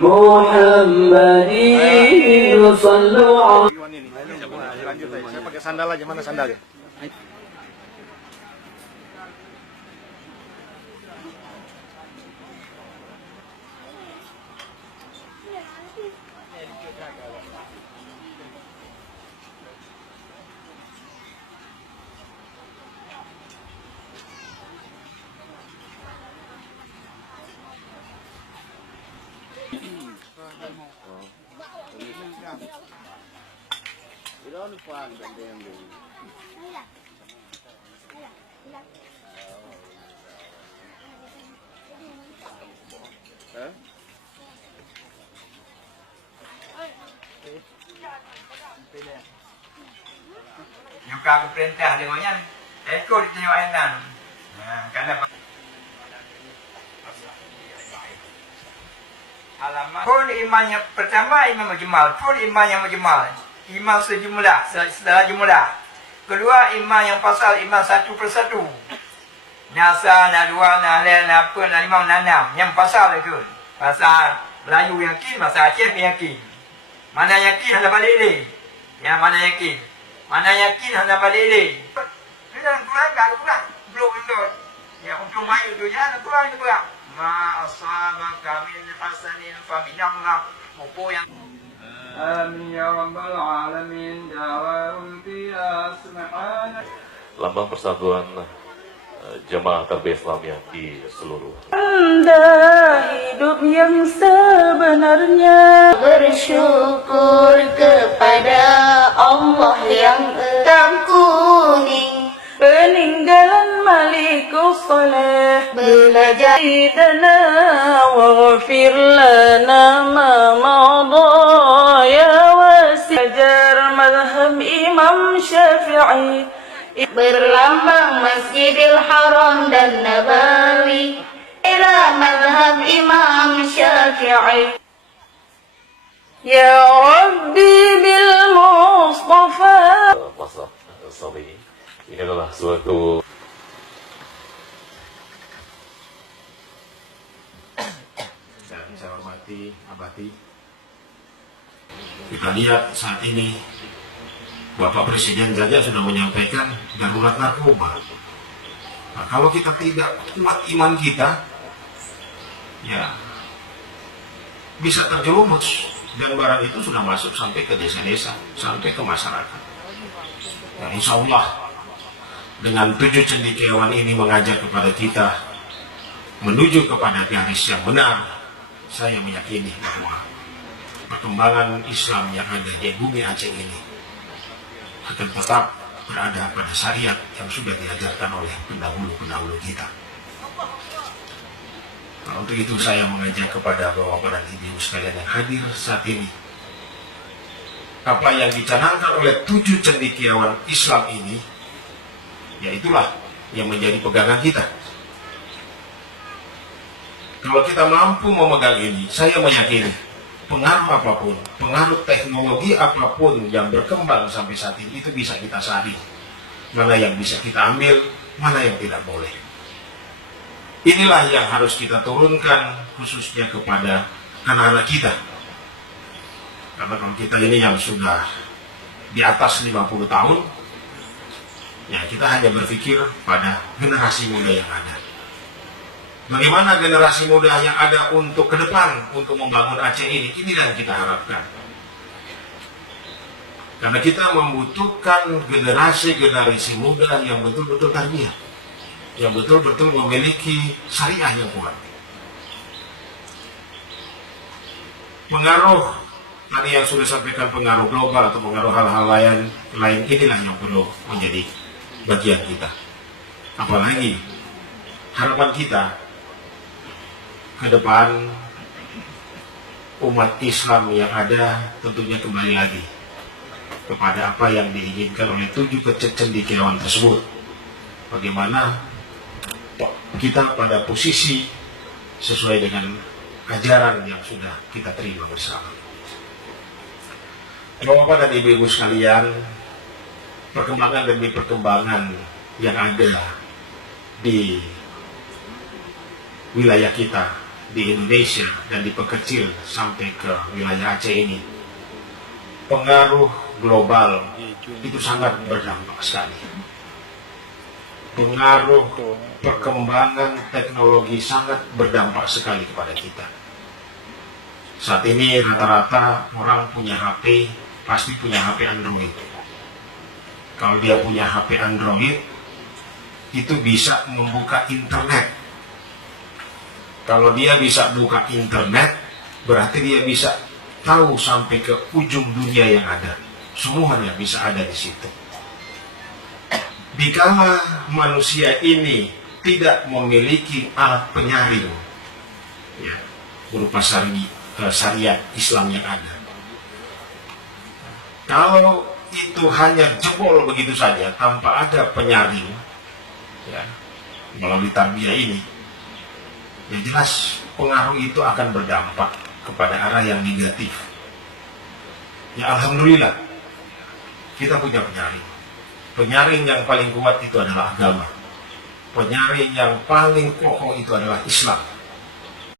Muhammadin sallallahu alaihi. Lanjut aja. Saya pakai sandal aja, mana sandalnya? Nyuka perintah dengannya ikut tengok enan. Karena alamat pun imannya pertama imam majmal, pun iman yang majmal, iman sejumlah, setelah jumlah. Kedua iman yang pasal iman satu persatu. Nasa, na dua, na lain, na apa, na lima, na enam. Yang pasal itu. Pasal Melayu yakin, pasal Aceh yakin. Mana yakin hendak balik ni? Ya, mana yakin? Mana yakin hendak balik ni? Sudah kurang tak kurang. Belum indot. Ya, untuk mayu tu ya, kurang tu kurang. Ma asabaka min hasanin fa minallah. Mupo yang Amin ya rabbal alamin. Da'wahum fiha subhanak. Lambang persatuan jemaah tarbiyah Islamiyah di seluruh. Anda hidup yang sebenarnya, bersyukur kepada Allah yang tak kuning, peninggalan Malikus Saleh, belajar Sayyidina waghfir lana ma madha ya wasi, ajar madhab Imam Syafi'i, berlambang Masjidil Haram dan Nabawi, ila madhab Imam Syafi'i. Ya Rabbi bil Mustafa. Masa Salih ini adalah suatu Saya hormati, abadi. Kita lihat saat ini Bapak Presiden saja sudah menyampaikan darurat narkoba. Nah, kalau kita tidak kuat iman kita, ya bisa terjerumus, dan barang itu sudah masuk sampai ke desa-desa, sampai ke masyarakat. Ya, insya Allah dengan 7 cendekiawan ini mengajak kepada kita menuju kepada garis yang benar, saya meyakini bahwa perkembangan Islam yang ada di bumi Aceh ini akan tetap berada pada syariat yang sudah diajarkan oleh pendahulu-pendahulu kita. Nah, untuk itu saya mengajak kepada bapak dan ibu sekalian yang hadir saat ini, apa yang dicanangkan oleh 7 cendekiawan Islam ini, ya itulah yang menjadi pegangan kita. Kalau kita mampu memegang ini, saya meyakini pengaruh apapun, pengaruh teknologi apapun yang berkembang sampai saat ini, itu bisa kita saring. Mana yang bisa kita ambil, mana yang tidak boleh. Inilah yang harus kita turunkan khususnya kepada anak-anak kita. Karena kalau kita ini yang sudah di atas 50 tahun, ya kita hanya berpikir pada generasi muda yang ada. Bagaimana generasi muda yang ada untuk ke depan, untuk membangun Aceh ini, inilah yang kita harapkan. Karena kita membutuhkan generasi-generasi muda yang betul-betul tarbiyah, yang betul-betul memiliki syariah yang kuat. Pengaruh, tadi yang sudah sampaikan, pengaruh global atau pengaruh hal-hal lain inilah yang perlu menjadi bagian kita. Apalagi harapan kita ke depan, umat Islam yang ada tentunya kembali lagi kepada apa yang diinginkan oleh 7 cendekiawan tersebut. Bagaimana kita pada posisi sesuai dengan ajaran yang sudah kita terima bersama. Bapak dan ibu-ibu sekalian, perkembangan demi perkembangan yang ada di wilayah kita, di Indonesia dan diperkecil sampai ke wilayah Aceh ini, pengaruh global itu sangat berdampak sekali. Pengaruh perkembangan teknologi sangat berdampak sekali kepada kita. Saat ini rata-rata orang punya HP, pasti punya HP Android. Kalau dia punya HP Android, itu bisa membuka internet. Kalau dia bisa buka internet, berarti dia bisa tahu sampai ke ujung dunia yang ada. Semuanya bisa ada di situ. Dikala manusia ini tidak memiliki alat penyaring, ya, berupa syariat Islam yang ada. Kalau itu hanya jebol begitu saja tanpa ada penyaring, ya, melalui tarbiyah ini, ya jelas pengaruh itu akan berdampak kepada arah yang negatif. Ya alhamdulillah kita punya penyaring. Penyaring yang paling kuat itu adalah agama. Penyaring yang paling kokoh itu adalah Islam.